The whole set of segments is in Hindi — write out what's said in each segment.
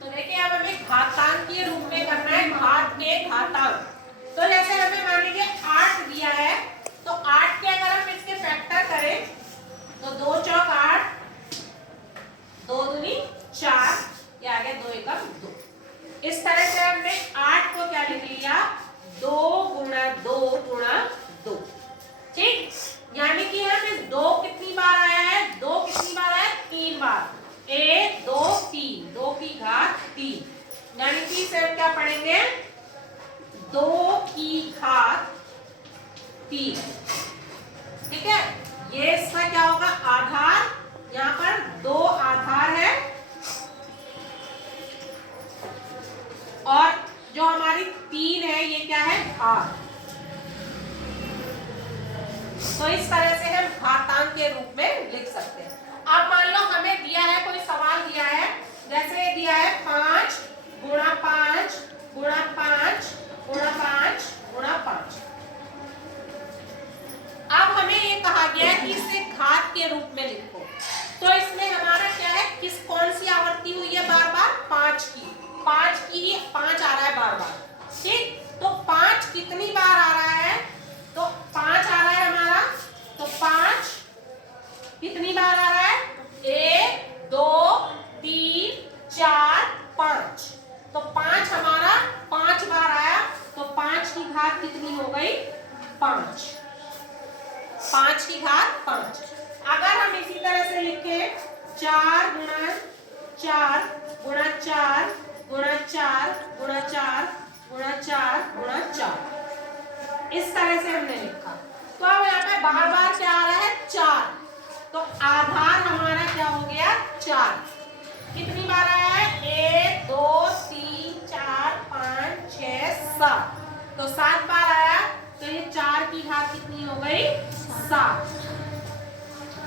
तो देखिए अब हमें घातांकीय रूप में करना है घात के घातांक। तो जैसे हमें मान लीजिए 8 दिया है, तो 8 के अगर हम इसके फैक्टर करें तो 2 चौक 8, 2 दूनी 4, ये आ गया 2 एकम 2। इस तरह से हमने 8 को क्या लिख लिया, 2 गुणा 2 गुणा 2। ठीक, यानी कि हम इस 2 कितनी बार आया है, 2 कितनी बार आया, 3 बार। 1 2 3, 2 की घात 3, यानी कि इसे क्या पढ़ेंगे, 2 की घात 3। ठीक है, ये इसका क्या होगा, आधार। यहाँ पर 2 आधार है और जो हमारी 3 है ये क्या है, घात। तो इस तरह से हम घातांक के रूप में लिख सकते हैं। अब मान लो हमें दिया है, कोई सवाल दिया है, जैसे दिया है 5 गुणा 5 गुणा 5 गुणा 5 गुणा 5। अब हमें ये कहा गया है कि इसे घात के रूप में लिखो। तो इसमें हमारा क्या है, कौन सी आवृत्ति हुई है, बार बार 5 की 5 आ रहा है बार बार। ठीक, तो 5 कितनी बार आ रहा है, तो 5 आ रहा है हमारा, तो 5 कितनी बार आ रहा है, 1 2 3 4 5। तो 5 हमारा 5 बार आया, तो 5 की घात कितनी हो गई, 5। 5 की घात 5। अगर हम इसी तरह से लिखें 4 गुणा 4 गुणा 4 गुणा 4 गुणा 4 गुणा 4 गुणा 4, इस तरह से हमने लिखा। तो अब यहाँ पे बार बार क्या आ रहा है, 4। तो आधार हमारा क्या हो गया, 4। कितनी बार आया है, 1 2 3 4 5 6 7, तो 7 बार आया। तो ये 4 की घात कितनी हो गई, 7।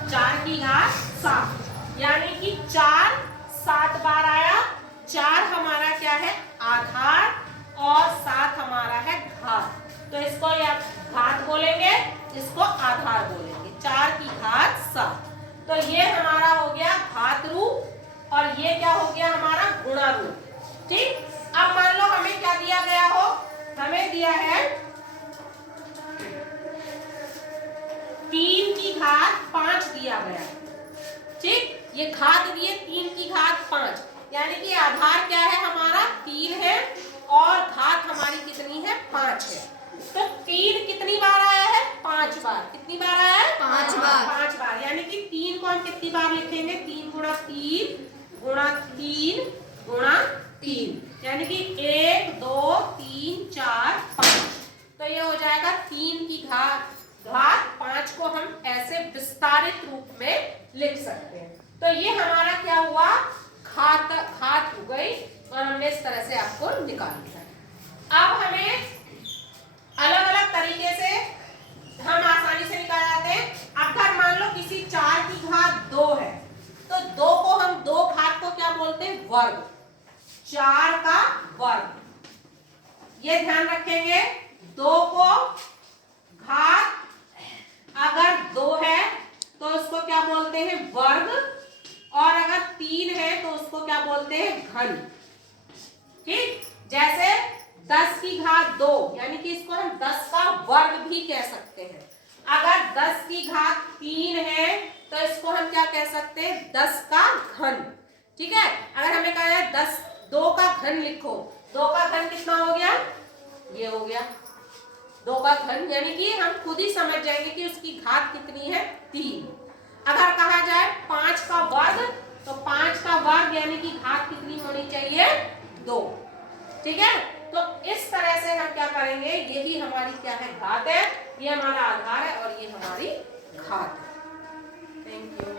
4 की घात 7, यानी कि 4 7 बार आया। 4 हमारा क्या है, आधार, और 7 हमारा है घात। तो इसको या घात बोलेंगे, इसको आधार बोलेंगे। 4 की घात 7, तो ये हमारा हो गया घात रूप, और ये क्या हो गया हमारा, गुणा रूप। ठीक, अब मान लो हमें क्या दिया गया हो, हमें दिया है 3 की घात 5 दिया गया। ठीक, ये घात दिए 3 की घात 5, यानी कि आधार क्या है हमारा, 3 है, और घात हमारी कितनी है, 5 है। तो 3 कितनी बार आया है, 5 बार। कितनी बार आया है, 5 बार। 5 बार, यानी कि 3 को हम कितनी बार लिखेंगे, 3 गुणा 3 गुणा 3 गुणा 3, यानी कि 1 2 3 4 5। तो ये हो जाएगा 3 की घात 5 को हम ऐसे विस्तारित रूप में लिख सकते हैं। तो ये हमारा क्या हुआ, घात हो गई, और हमने इस तरह से आपको निकाल दिया। अब हमें अलग अलग तरीके से हम आसानी से निकाल जाते हैं। अगर मान लो किसी 4 की घात 2 है, तो 2 को हम 2 घात को क्या बोलते हैं, वर्ग। 4 का वर्ग, ये ध्यान रखेंगे। 2 को घात अगर 2 है तो उसको क्या बोलते हैं, वर्ग, और अगर 3 है तो उसको क्या बोलते हैं, घन। ठीक, जैसे 10 की घात 2, यानी कि इसको हम 10 का वर्ग भी कह सकते हैं। अगर 10 की घात 3 है तो इसको हम क्या कह सकते हैं, 10 का घन। ठीक है, अगर हमें कहा है 2 का घन लिखो, 2 का घन कितना हो गया, ये हो गया 2 का घन, यानी कि हम खुद ही समझ जाएंगे कि उसकी घात कितनी है, 3। अगर कहा जाए 5 का वर्ग, तो 5 का वर्ग यानी कि घात कितनी होनी चाहिए, 2। ठीक है, तो इस तरह से हम क्या करेंगे, यही हमारी क्या है, घात है, ये हमारा आधार है, और ये हमारी घात है। Thank you.